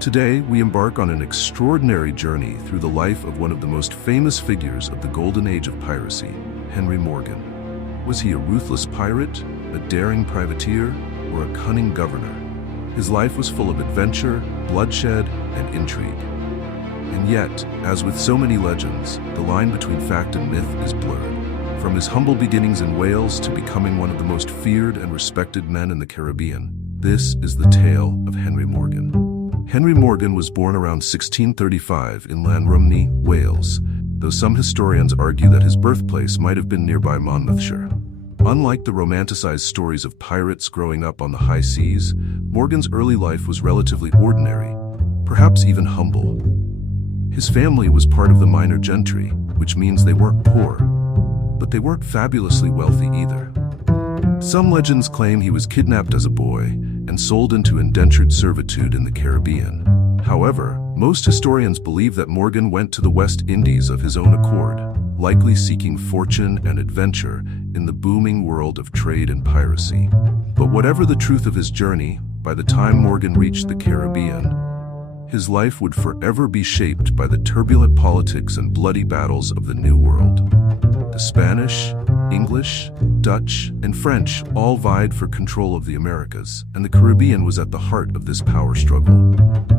Today, we embark on an extraordinary journey through the life of one of the most famous figures of the Golden Age of Piracy, Henry Morgan. Was he a ruthless pirate, a daring privateer, or a cunning governor? His life was full of adventure, bloodshed, and intrigue. And yet, as with so many legends, the line between fact and myth is blurred. From his humble beginnings in Wales to becoming one of the most feared and respected men in the Caribbean, this is the tale of Henry Morgan. Henry Morgan was born around 1635 in Llanrumney, Wales, though some historians argue that his birthplace might have been nearby Monmouthshire. Unlike the romanticized stories of pirates growing up on the high seas, Morgan's early life was relatively ordinary, perhaps even humble. His family was part of the minor gentry, which means they weren't poor, but they weren't fabulously wealthy either. Some legends claim he was kidnapped as a boy and sold into indentured servitude in the Caribbean. However, most historians believe that Morgan went to the West Indies of his own accord, likely seeking fortune and adventure in the booming world of trade and piracy. But whatever the truth of his journey, by the time Morgan reached the Caribbean, his life would forever be shaped by the turbulent politics and bloody battles of the New World. The Spanish, English, Dutch, and French all vied for control of the Americas, and the Caribbean was at the heart of this power struggle.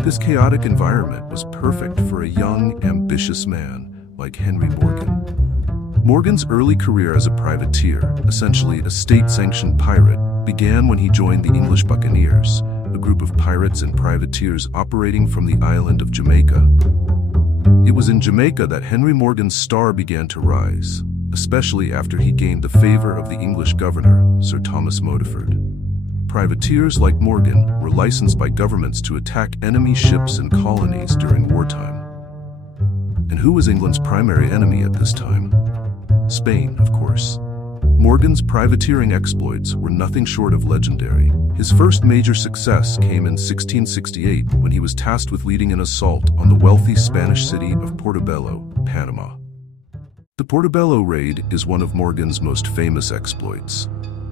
This chaotic environment was perfect for a young, ambitious man like Henry Morgan. Morgan's early career as a privateer, essentially a state-sanctioned pirate, began when he joined the English buccaneers, a group of pirates and privateers operating from the island of Jamaica. It was in Jamaica that Henry Morgan's star began to rise, especially after he gained the favor of the English governor, Sir Thomas Modiford. Privateers like Morgan were licensed by governments to attack enemy ships and colonies during wartime. And who was England's primary enemy at this time? Spain, of course. Morgan's privateering exploits were nothing short of legendary. His first major success came in 1668 when he was tasked with leading an assault on the wealthy Spanish city of Portobelo, Panama. The Portobelo raid is one of Morgan's most famous exploits.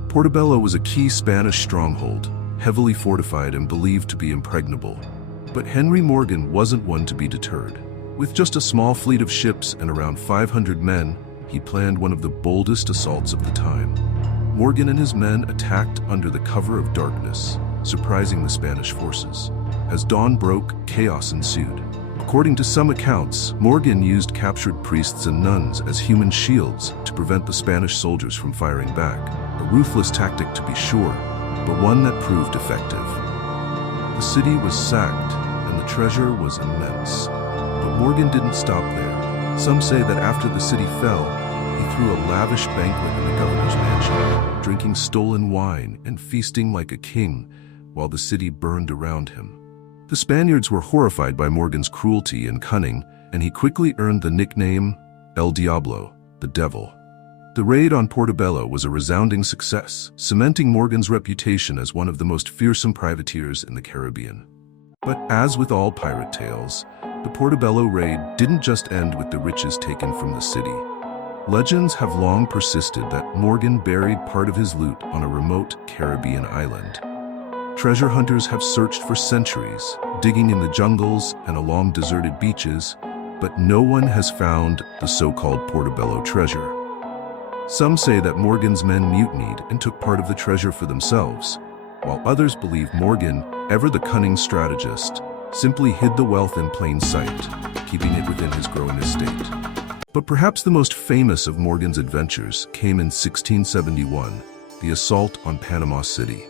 Portobelo was a key Spanish stronghold, heavily fortified and believed to be impregnable. But Henry Morgan wasn't one to be deterred. With just a small fleet of ships and around 500 men, he planned one of the boldest assaults of the time. Morgan and his men attacked under the cover of darkness, surprising the Spanish forces. As dawn broke, chaos ensued. According to some accounts, Morgan used captured priests and nuns as human shields to prevent the Spanish soldiers from firing back. A ruthless tactic to be sure, but one that proved effective. The city was sacked, and the treasure was immense. But Morgan didn't stop there. Some say that after the city fell, he threw a lavish banquet in the governor's mansion, drinking stolen wine and feasting like a king while the city burned around him. The Spaniards were horrified by Morgan's cruelty and cunning, and he quickly earned the nickname El Diablo, the Devil. The raid on Portobelo was a resounding success, cementing Morgan's reputation as one of the most fearsome privateers in the Caribbean. But as with all pirate tales, the Portobelo raid didn't just end with the riches taken from the city. Legends have long persisted that Morgan buried part of his loot on a remote Caribbean island. Treasure hunters have searched for centuries, digging in the jungles and along deserted beaches, but no one has found the so-called Portobelo treasure. Some say that Morgan's men mutinied and took part of the treasure for themselves, while others believe Morgan, ever the cunning strategist, simply hid the wealth in plain sight, keeping it within his growing estate. But perhaps the most famous of Morgan's adventures came in 1671, the assault on Panama City.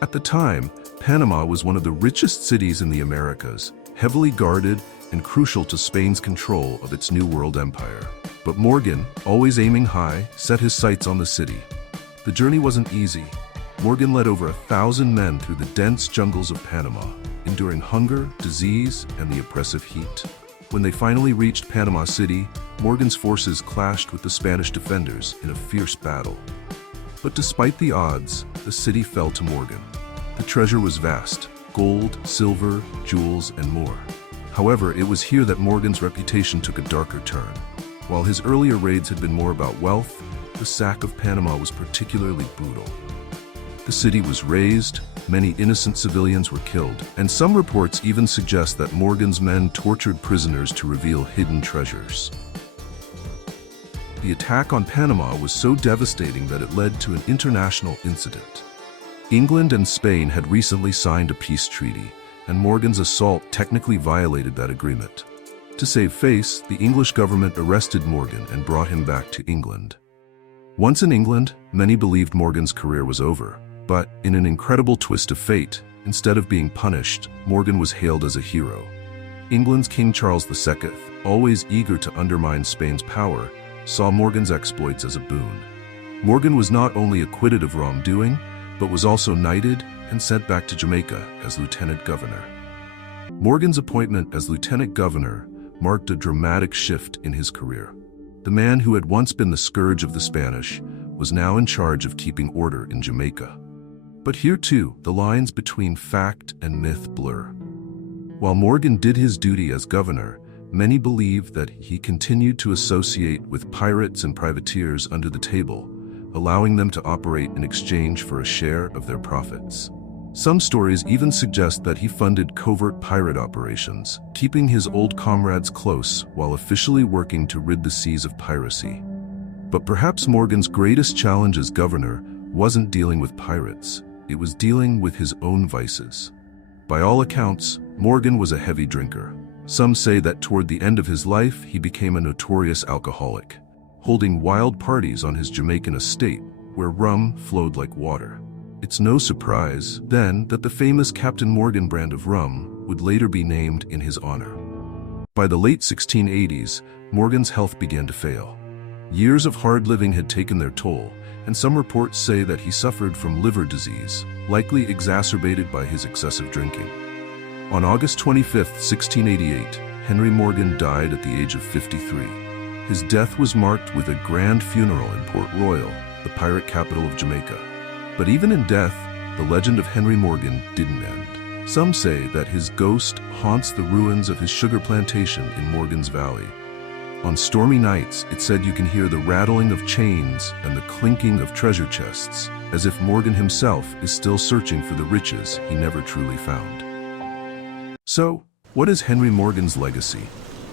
At the time, Panama was one of the richest cities in the Americas, heavily guarded and crucial to Spain's control of its New World empire. But Morgan, always aiming high, set his sights on the city. The journey wasn't easy. Morgan led over 1,000 men through the dense jungles of Panama, enduring hunger, disease, and the oppressive heat. When they finally reached Panama City, Morgan's forces clashed with the Spanish defenders in a fierce battle. But despite the odds, the city fell to Morgan. The treasure was vast: gold, silver, jewels, and more. However, it was here that Morgan's reputation took a darker turn. While his earlier raids had been more about wealth, the sack of Panama was particularly brutal. The city was razed, many innocent civilians were killed, and some reports even suggest that Morgan's men tortured prisoners to reveal hidden treasures. The attack on Panama was so devastating that it led to an international incident. England and Spain had recently signed a peace treaty, and Morgan's assault technically violated that agreement. To save face, the English government arrested Morgan and brought him back to England. Once in England, many believed Morgan's career was over, but in an incredible twist of fate, instead of being punished, Morgan was hailed as a hero. England's King Charles II, always eager to undermine Spain's power, saw Morgan's exploits as a boon. Morgan was not only acquitted of wrongdoing, but was also knighted and sent back to Jamaica as Lieutenant Governor. Morgan's appointment as Lieutenant Governor marked a dramatic shift in his career. The man who had once been the scourge of the Spanish was now in charge of keeping order in Jamaica. But here too, the lines between fact and myth blur. While Morgan did his duty as governor, many believe that he continued to associate with pirates and privateers under the table, allowing them to operate in exchange for a share of their profits. Some stories even suggest that he funded covert pirate operations, keeping his old comrades close while officially working to rid the seas of piracy. But perhaps Morgan's greatest challenge as governor wasn't dealing with pirates, it was dealing with his own vices. By all accounts, Morgan was a heavy drinker. Some say that toward the end of his life he became a notorious alcoholic, holding wild parties on his Jamaican estate where rum flowed like water. It's no surprise, then, that the famous Captain Morgan brand of rum would later be named in his honor. By the late 1680s, Morgan's health began to fail. Years of hard living had taken their toll, and some reports say that he suffered from liver disease, likely exacerbated by his excessive drinking. On August 25, 1688, Henry Morgan died at the age of 53. His death was marked with a grand funeral in Port Royal, the pirate capital of Jamaica. But even in death, the legend of Henry Morgan didn't end. Some say that his ghost haunts the ruins of his sugar plantation in Morgan's Valley. On stormy nights, it's said you can hear the rattling of chains and the clinking of treasure chests, as if Morgan himself is still searching for the riches he never truly found. So, what is Henry Morgan's legacy?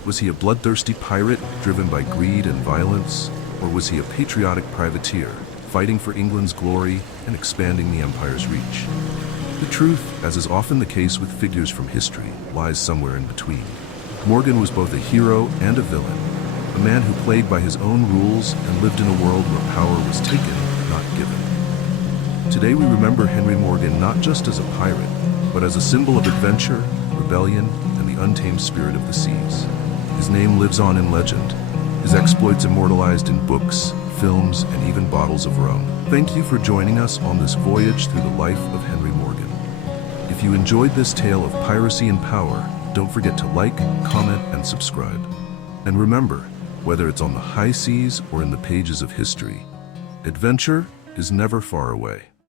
Was he a bloodthirsty pirate driven by greed and violence, or was he a patriotic privateer, fighting for England's glory and expanding the empire's reach? The truth, as is often the case with figures from history, lies somewhere in between. Morgan was both a hero and a villain, a man who played by his own rules and lived in a world where power was taken, not given. Today we remember Henry Morgan not just as a pirate, but as a symbol of adventure, rebellion, and the untamed spirit of the seas. His name lives on in legend, his exploits immortalized in books, films, and even bottles of rum. Thank you for joining us on this voyage through the life of Henry Morgan. If you enjoyed this tale of piracy and power, don't forget to like, comment, and subscribe. And remember, whether it's on the high seas or in the pages of history, adventure is never far away.